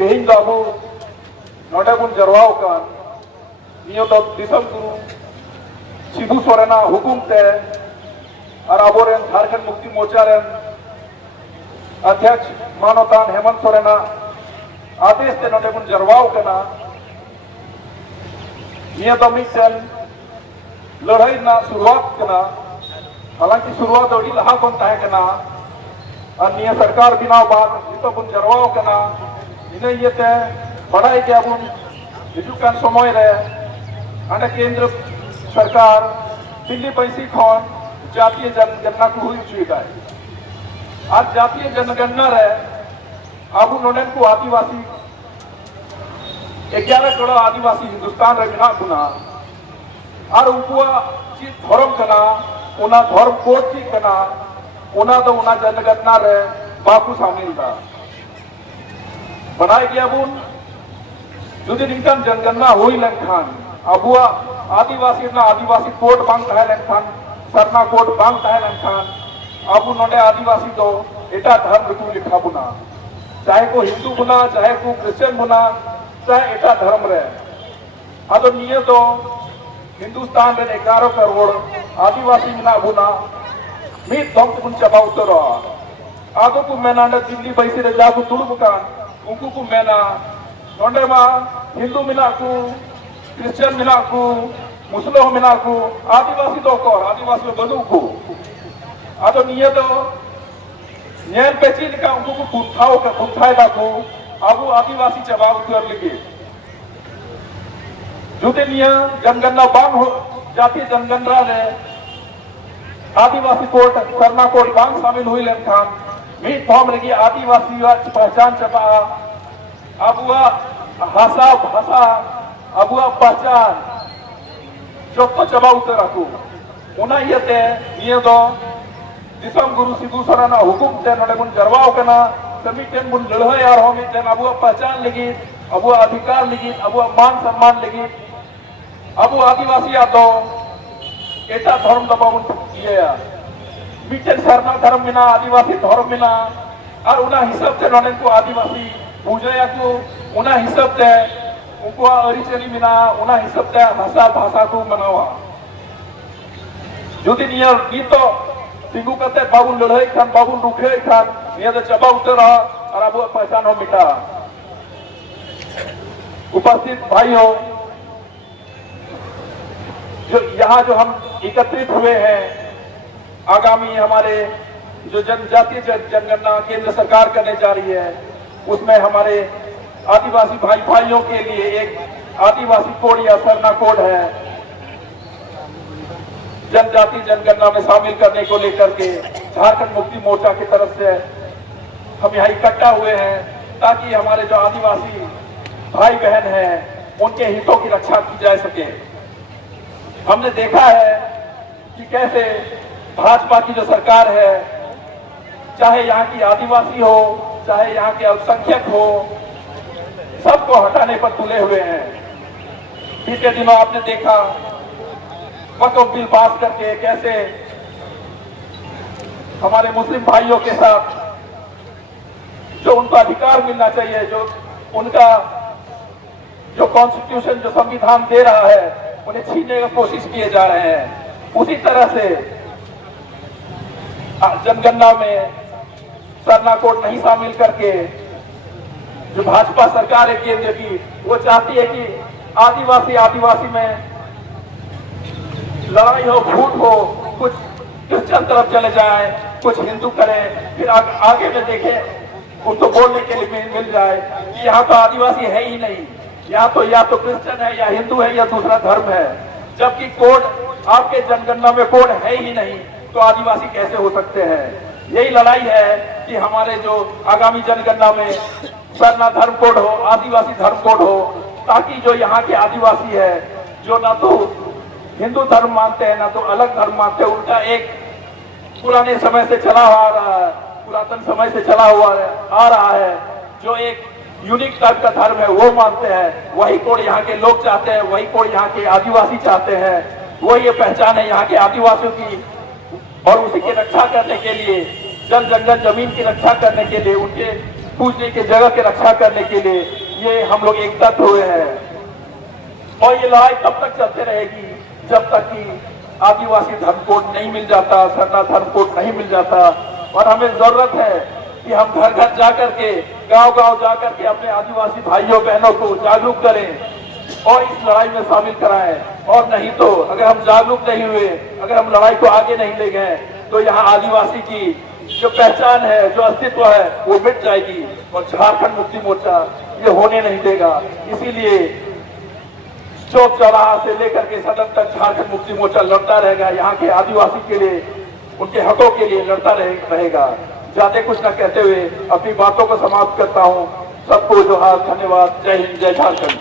तेहिं दो अबो नोडे बुन जरवाओ कान नियो दो दिसम गुरु सिबू सोरेना हुकुम ते और अबोरेन झारखंड मुक्ति मोर्चा रेन अध्यक्ष मानवतान हेमंत सोरेना आदेश ते नोडे बुन जरवाओ कना नियो दो मिशन लड़ाई ना शुरुआत कना हालांकि शुरुआत अड़ी लहा कोन ताहे कना और नियो सरकार बिना बाद नितो बुन जरवाओ कना इने येते बड़ाई के अबुन हिजुकान समय रे आने केंद्र सरकार दिल्ली पैसी खन जातीय जनगणना को हुई चुका है। आज जातीय जनगणना रे अबु नोडेन को आदिवासी 11 करोड़ आदिवासी हिंदुस्तान रे बिना गुना और उनको चीज धर्म कना उना धर्म कोड की कना उना तो उना जनगणना रे बाकू शामिल था बनाए गया बुन जुदी निकन जनगणना हुई लेखान अबुआ आदिवासी ना आदिवासी कोड बांग ताहे लेखान सरना कोड बांग ताहे लेखान अबु नोडे आदिवासी तो एटा धर्म को लिखा बुना चाहे को हिंदू बुना चाहे को क्रिश्चियन बुना चाहे एटा धर्म रे आदो निये तो हिंदुस्तान रे 11 करोड़ आदिवासी मिना बुना मीत दम बुन चबा उतरो आदो को मेना दिल्ली बैसी रे जाकू तुड़ु बुकान उनको को मेना नोंडे मा हिंदू मिना को क्रिश्चियन मिना को मुस्लिम मिना को आदिवासी तो को आदिवासी बदू को आदो निये तो न्याय पेची का उनको को पुथाओ का पुथाए दा को अबु आदिवासी जवाब उतर लगे जुते निये जनगणना बांग हो जातीय जनगणना रे आदिवासी कोड सरना कोड बांग शामिल हुई लेखान मीत फॉर्म रगी आदिवासी पहचान चपा अबुआ भाषा भाषा अबुआ पहचान जो तो चबा उतर रखू उना ये दो दिसम गुरु सिबू सोरेना हुकुम ते नोडे बुन जरवाओ कना समीटेन बुन लड़ाई यार हो मिटेन अबुआ पहचान लगी अबुआ अधिकार लगी अबुआ मान सम्मान लगी अबु आदिवासी आ तो एटा धर्म दबावन किया मिटेन सरना धर्म मिना आदिवासी धर्म मिना और उना हिसाब से नोडे को आदिवासी पूजा को उना हिसाब से उनको अरिचरी मिना उना हिसाब से भाषा भाषा को मनावा जुदी नियर गीतो सिंगू कते बाबू लड़ाई खान बाबू रुखे खान नियर तो चबा उतर और अब पहचान हो मिटा उपस्थित भाइयों जो यहाँ जो हम एकत्रित हुए हैं आगामी हमारे जो जनजातीय जनगणना केंद्र सरकार करने जा रही है उसमें हमारे आदिवासी भाई भाइयों के लिए एक आदिवासी कोड या सरना कोड है जनजातीय जनगणना में शामिल करने को लेकर के झारखंड मुक्ति मोर्चा की तरफ से हम यहाँ इकट्ठा हुए हैं ताकि हमारे जो आदिवासी भाई बहन हैं उनके हितों की रक्षा की जा सके। हमने देखा है कि कैसे भाजपा की जो सरकार है चाहे यहाँ की आदिवासी हो चाहे यहाँ के अल्पसंख्यक हो सबको हटाने पर तुले हुए हैं। बीते दिनों आपने देखा वक्फ बिल पास करके कैसे हमारे मुस्लिम भाइयों के साथ जो उनका अधिकार मिलना चाहिए जो उनका जो कॉन्स्टिट्यूशन जो संविधान दे रहा है उन्हें छीनने की कोशिश किए जा रहे हैं। उसी तरह से जनगणना में सरना कोड नहीं शामिल करके जो भाजपा सरकार है केंद्र की वो चाहती है कि आदिवासी में लड़ाई हो फूट हो कुछ क्रिश्चियन तरफ चले जाए कुछ हिंदू करें फिर आगे में देखें उनको बोलने के लिए मिल जाए कि यहाँ तो आदिवासी है ही नहीं या तो क्रिश्चियन है या हिंदू है या दूसरा धर्म है जबकि कोड आपके जनगणना में कोड है ही नहीं तो आदिवासी कैसे हो सकते हैं। यही लड़ाई है कि हमारे जो आगामी जनगणना में सरना धर्म कोड हो आदिवासी धर्म कोड हो ताकि जो यहाँ के आदिवासी है जो ना तो हिंदू धर्म मानते हैं ना तो अलग धर्म मानते हैं उनका एक पुराने समय से चला हुआ आ रहा है पुरातन समय से चला हुआ आ रहा है जो एक यूनिक टाइप का धर्म है वो मानते हैं। वही कोड यहाँ के लोग चाहते हैं वही कोड यहाँ के आदिवासी चाहते हैं वही ये पहचान है यहाँ के आदिवासियों की और उसी की रक्षा करने के लिए जल जंगल जमीन की रक्षा करने के लिए उनके पूजने की जगह की रक्षा करने के लिए ये हम लोग एकजुट हुए हैं। और ये लड़ाई तब तक चलते रहेगी जब तक कि आदिवासी धर्म कोड नहीं मिल जाता, सरना धर्म कोड नहीं मिल जाता। और हमें जरूरत है कि हम घर घर जा करके, गांव गांव जा करके अपने आदिवासी भाइयों बहनों को जागरूक करें और इस लड़ाई में शामिल कराएं। और नहीं तो अगर हम जागरूक नहीं हुए, अगर हम लड़ाई को आगे नहीं ले गए, तो यहाँ आदिवासी की जो पहचान है, जो अस्तित्व है, वो मिट जाएगी और झारखंड मुक्ति मोर्चा ये होने नहीं देगा। इसीलिए चौक चौराहा से लेकर के सदन तक झारखंड मुक्ति मोर्चा लड़ता रहेगा, यहाँ के आदिवासी के लिए, उनके हकों के लिए लड़ता रहेगा। ज्यादा कुछ न कहते हुए अपनी बातों को समाप्त करता हूँ। सबको जोहार, धन्यवाद, जय हिंद, जय झारखंड।